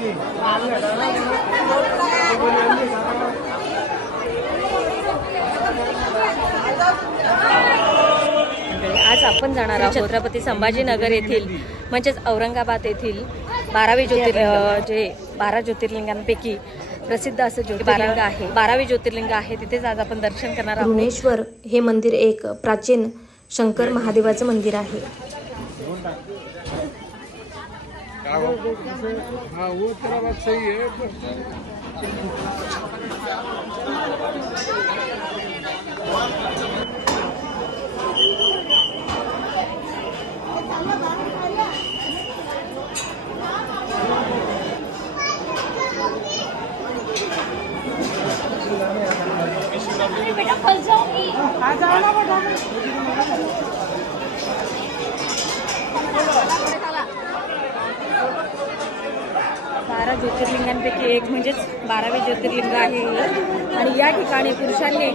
आज आपण जाणार आहोत छत्रपती संभाजीनगर येथील म्हणजेच औरंगाबाद येथील 12 ज्योतिर्लिंगांपैकी प्रसिद्ध असं ज्योतिर्लिंग आहे। 12 ज्योतिर्लिंग आहे, तिथेच आज आपण दर्शन करणार आहोत। भुवनेश्वर हे मंदिर एक प्राचीन शंकर महादेवाचं मंदिर आहे। वो तेरा बात सही है। बेटा फंस जाऊंगी। आ जाओ ना बेटा। 12 ज्योतिर्लिंगांपैकी एक म्हणजेच 12वे ज्योतिर्लिंग आहे आणि या ठिकाणी पुरुषांनी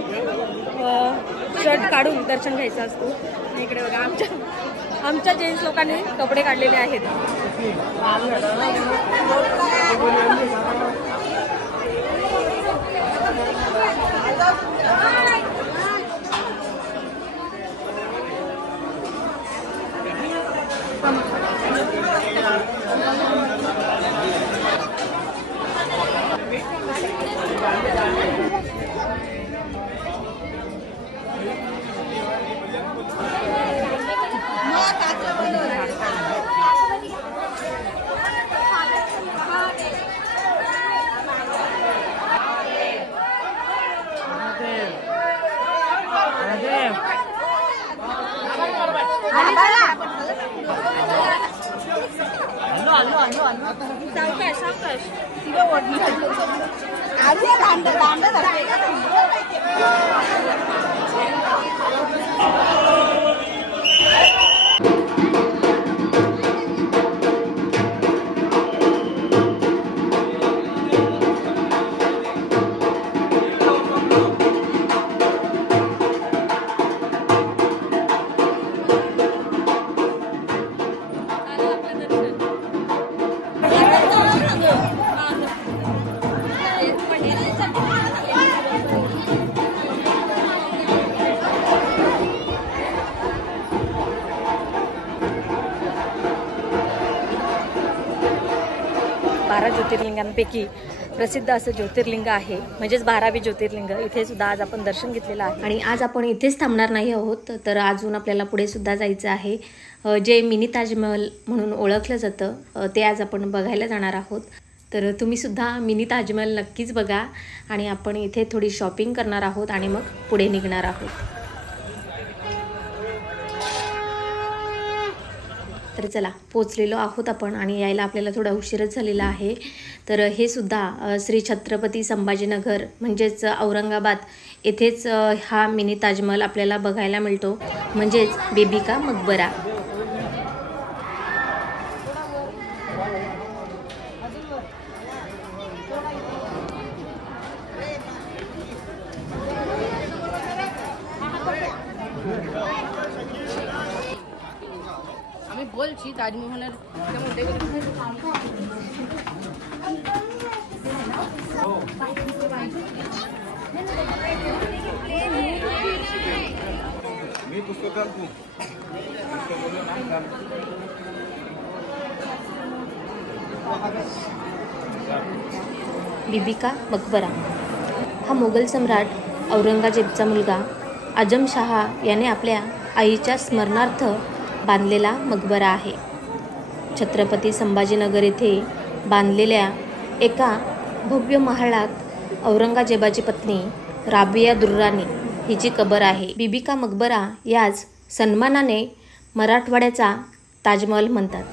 शर्ट काढून दर्शन घ्यायचं असतो। इकडे बघा आमच्या जेंट्स लोकांनी कपडे काढलेले आहेत। ज्योतिर्लिंगांपैकी प्रसिद्ध असं ज्योतिर्लिंग आहे म्हणजेच 12वे ज्योतिर्लिंग। इथे सुद्धा आज आपण दर्शन घेतलेलं आहे आणि आज आपण इथेच थांबणार नाही आहोत, तर अजून आपल्याला पुढे सुद्धा जायचं आहे। जे मिनी ताजमहल म्हणून ओळखलं जातं ते आज आपण बघायला जाणार आहोत। तर तुम्ही सुद्धा मिनी ताजमहल नक्कीच बघा आणि आपण इथे थोडी शॉपिंग करणार आहोत आणि मग पुढे निघणार आहोत। तर चला पोचलेलो आहोत आपण आणि यायला आपल्याला थोडा उशीरच झालेला आहे। तर हे सुद्धा श्री छत्रपती संभाजीनगर म्हणजेच औरंगाबाद येथेच हा मिनी ताजमहल आपल्याला बघायला मिळतो, म्हणजेच बीबी का मकबरा। আমি বলছি তাজমহলের যেমন बीबी का मकबरा हा मोगल सम्राट औरंगजेबचा मुलगा आजमशाह याने आपल्या आईच्या स्मरणार्थ बांधलेला मकबरा आहे। छत्रपती संभाजीनगर येथे बांधलेल्या एका भव्य महालात औरंगजेबाची पत्नी राबिया दुर्रानी हिची कबर आहे। बीबी का मकबरा याच सन्मानाने मराठवाड्याचा ताजमहल म्हणतात।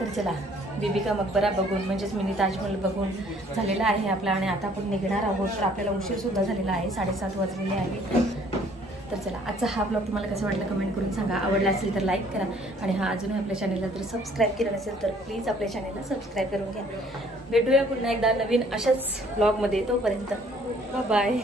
तर चला बीबी का मकबरा बघून म्हणजेच मिनी ताजमहल बघून झालेला आहे आपला आणि आता आपण निघणार आहोत। तर आपल्याला उशीर सुद्धा झालेला आहे, 7:30 वाजलेले आहेत। तर चला आजचा हा ब्लॉग तुम्हाला कसं वाटलं कमेंट करून सांगा। आवडला असेल तर लाईक करा आणि हा अजूनही आपल्या चॅनलला जर सबस्क्राईब केलं नसेल तर प्लीज आपल्या चॅनलला सबस्क्राईब करून घ्या। भेटूया पुन्हा एकदा नवीन अशाच ब्लॉगमध्ये, तोपर्यंत बाय बाय।